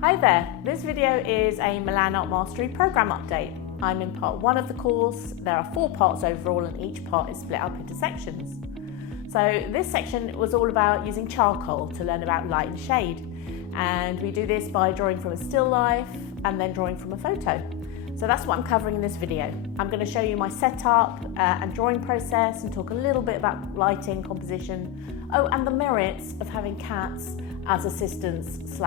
Hi there, this video is a Milan Art Mastery programme update. I'm in part 1 of the course. There are 4 parts overall and each part is split up into sections. So this section was all about using charcoal to learn about light and shade. And we do this by drawing from a still life and then drawing from a photo. So that's what I'm covering in this video. I'm going to show you my setup and drawing process and talk a little bit about lighting, composition, and the merits of having cats as assistants /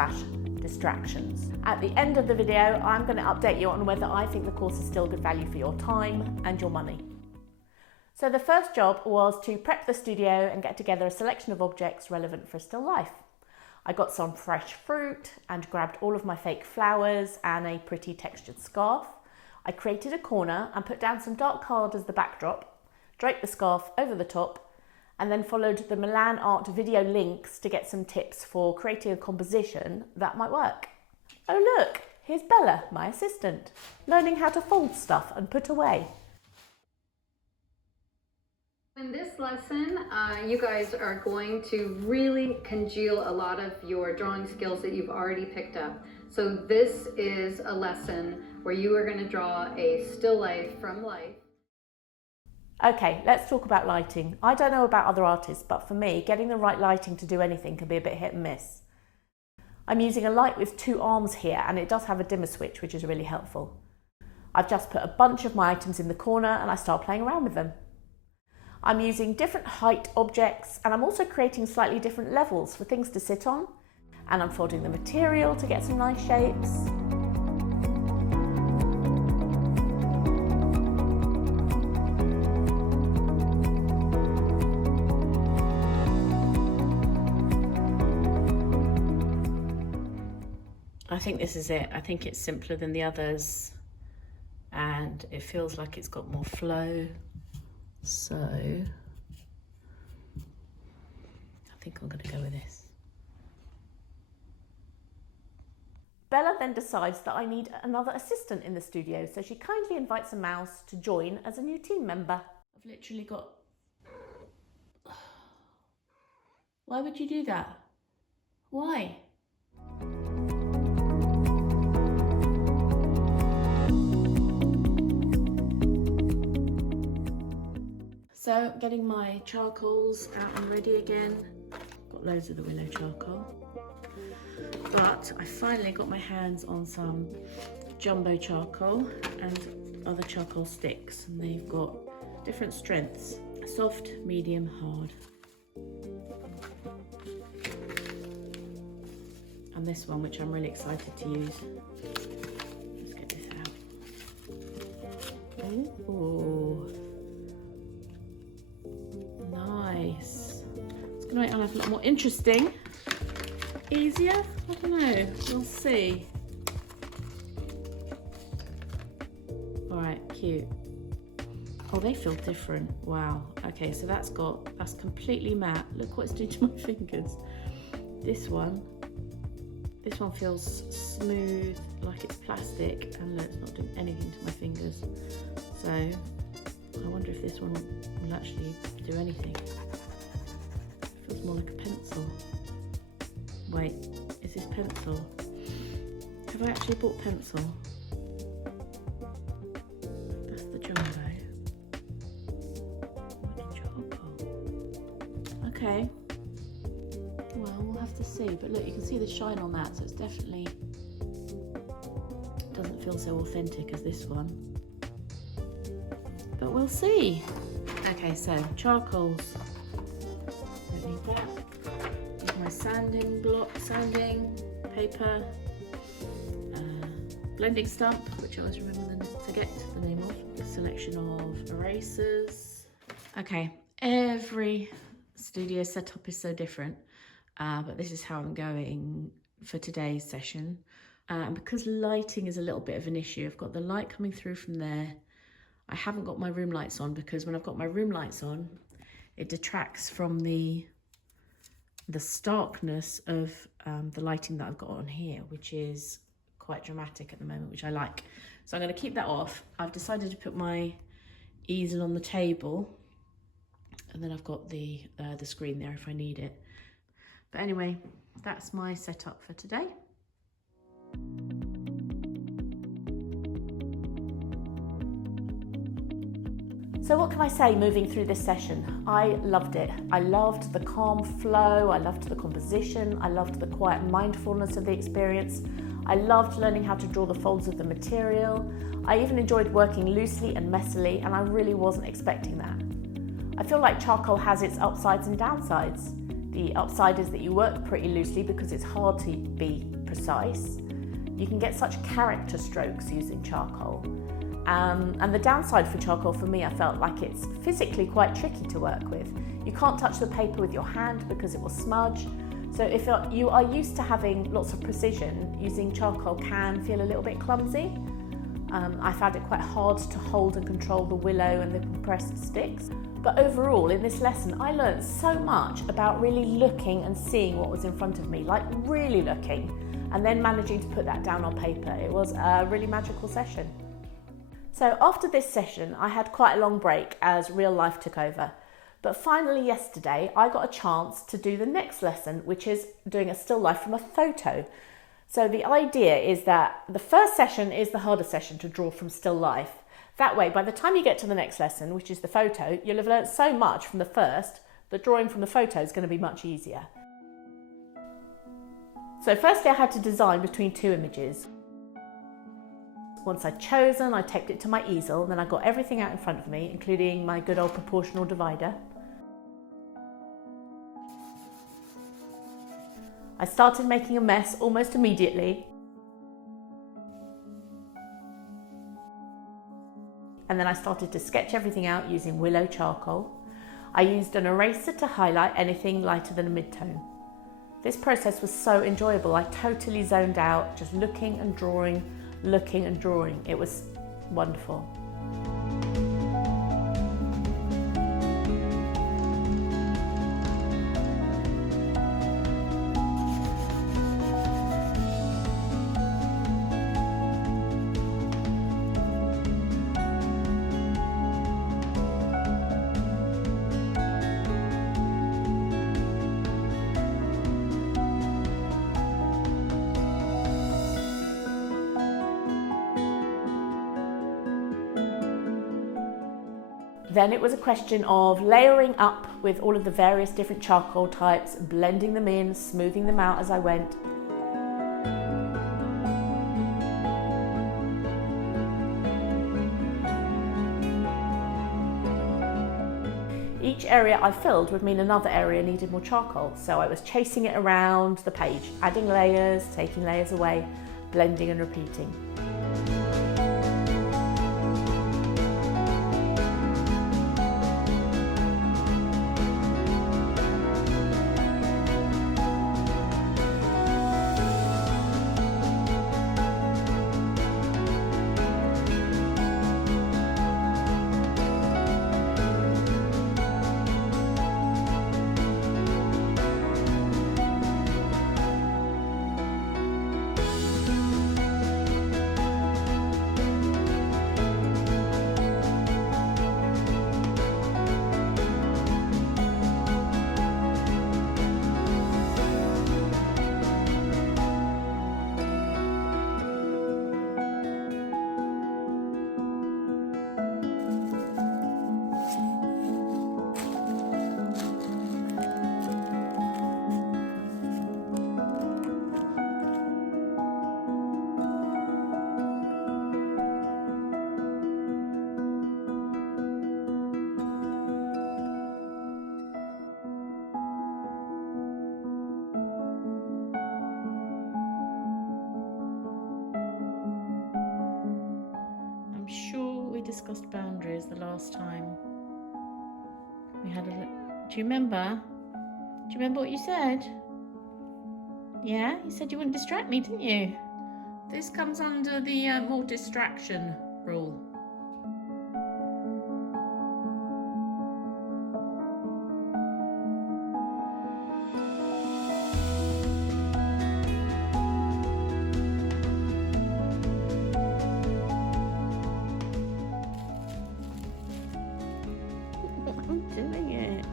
distractions. At the end of the video, I'm going to update you on whether I think the course is still good value for your time and your money. So the first job was to prep the studio and get together a selection of objects relevant for a still life. I got some fresh fruit and grabbed all of my fake flowers and a pretty textured scarf. I created a corner and put down some dark card as the backdrop, draped the scarf over the top, and then followed the Milan Art video links to get some tips for creating a composition that might work. Oh look, here's Bella, my assistant, learning how to fold stuff and put away. In this lesson, you guys are going to really congeal a lot of your drawing skills that you've already picked up. So this is a lesson where you are going to draw a still life from life. Okay, let's talk about lighting. I don't know about other artists, but for me, getting the right lighting to do anything can be a bit hit and miss. I'm using a light with 2 arms here, and it does have a dimmer switch, which is really helpful. I've just put a bunch of my items in the corner and I start playing around with them. I'm using different height objects, and I'm also creating slightly different levels for things to sit on, and I'm folding the material to get some nice shapes. I think this is it. I think it's simpler than the others and it feels like it's got more flow. So I think I'm going to go with this. Bella then decides that I need another assistant in the studio, so she kindly invites a mouse to join as a new team member. I've literally got... Why would you do that? Why? So, getting my charcoals out and ready again. Got loads of the willow charcoal. But I finally got my hands on some jumbo charcoal and other charcoal sticks. And they've got different strengths. Soft, medium, hard. And this one, which I'm really excited to use. Let's get this out. Ooh. Nice. It's going to make my life a lot more interesting. Easier? I don't know. We'll see. Alright, cute. Oh, they feel different. Wow. Okay, so that's completely matte. Look what it's doing to my fingers. This one feels smooth, like it's plastic, and look, it's not doing anything to my fingers. So I wonder if this one will actually do anything. It feels more like a pencil. Wait, is this pencil? Have I actually bought pencil? That's the jumbo. What's charcoal? Okay. Well, we'll have to see. But look, you can see the shine on that, so it's definitely doesn't feel so authentic as this one. But we'll see. Okay, so charcoals. Don't need that. With my sanding paper, blending stump, which I always forget the name of. A selection of erasers. Okay, every studio setup is so different, but this is how I'm going for today's session. And because lighting is a little bit of an issue, I've got the light coming through from there. I haven't got my room lights on because when I've got my room lights on, it detracts from the starkness of the lighting that I've got on here, which is quite dramatic at the moment, which I like. So I'm going to keep that off. I've decided to put my easel on the table, and then I've got the screen there if I need it. But anyway, that's my setup for today. So what can I say moving through this session? I loved it. I loved the calm flow, I loved the composition, I loved the quiet mindfulness of the experience. I loved learning how to draw the folds of the material. I even enjoyed working loosely and messily, and I really wasn't expecting that. I feel like charcoal has its upsides and downsides. The upside is that you work pretty loosely because it's hard to be precise. You can get such character strokes using charcoal. And the downside for charcoal for me, I felt like it's physically quite tricky to work with. You can't touch the paper with your hand because it will smudge. So if you are used to having lots of precision, using charcoal can feel a little bit clumsy. I found it quite hard to hold and control the willow and the compressed sticks. But overall, in this lesson, I learned so much about really looking and seeing what was in front of me, like really looking, and then managing to put that down on paper. It was a really magical session. So after this session, I had quite a long break as real life took over. But finally yesterday, I got a chance to do the next lesson, which is doing a still life from a photo. So the idea is that the first session is the harder session to draw from still life. That way, by the time you get to the next lesson, which is the photo, you'll have learnt so much from the first that drawing from the photo is going to be much easier. So firstly, I had to design between two images. Once I'd chosen, I taped it to my easel, and then I got everything out in front of me, including my good old proportional divider. I started making a mess almost immediately. And then I started to sketch everything out using willow charcoal. I used an eraser to highlight anything lighter than a mid-tone. This process was so enjoyable. I totally zoned out, just looking and drawing. It was wonderful. Then it was a question of layering up with all of the various different charcoal types, blending them in, smoothing them out as I went. Each area I filled would mean another area needed more charcoal, so I was chasing it around the page, adding layers, taking layers away, blending and repeating. We discussed boundaries the last time we had a look. Do you remember what you said? Yeah, you said you wouldn't distract me, didn't you? This comes under the more distraction rule. I'm doing it.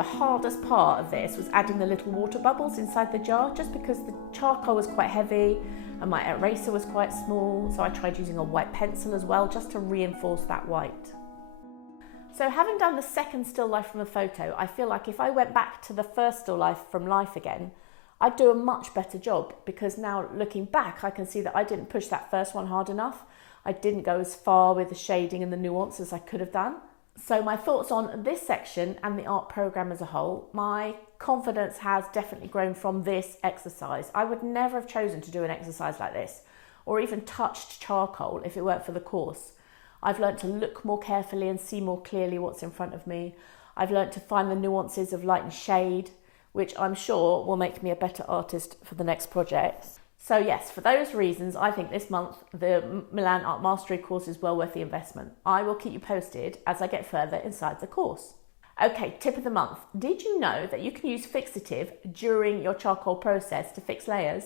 The hardest part of this was adding the little water bubbles inside the jar, just because the charcoal was quite heavy and my eraser was quite small, so I tried using a white pencil as well, just to reinforce that white. So having done the second still life from a photo, I feel like if I went back to the first still life from life again, I'd do a much better job, because now looking back, I can see that I didn't push that first one hard enough. I didn't go as far with the shading and the nuance as I could have done. So my thoughts on this section and the art program as a whole, my confidence has definitely grown from this exercise. I would never have chosen to do an exercise like this, or even touched charcoal if it weren't for the course. I've learned to look more carefully and see more clearly what's in front of me. I've learned to find the nuances of light and shade, which I'm sure will make me a better artist for the next project. So yes, for those reasons, I think this month the Milan Art Mastery course is well worth the investment. I will keep you posted as I get further inside the course. Okay, tip of the month. Did you know that you can use fixative during your charcoal process to fix layers,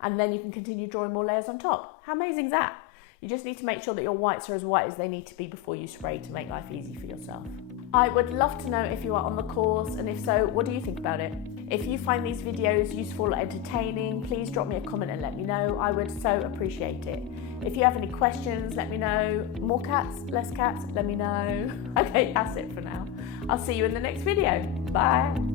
and then you can continue drawing more layers on top? How amazing is that? You just need to make sure that your whites are as white as they need to be before you spray to make life easy for yourself. I would love to know if you are on the course, and if so, what do you think about it? If you find these videos useful or entertaining, please drop me a comment and let me know. I would so appreciate it. If you have any questions, let me know. More cats, less cats, let me know. Okay, that's it for now. I'll see you in the next video. Bye.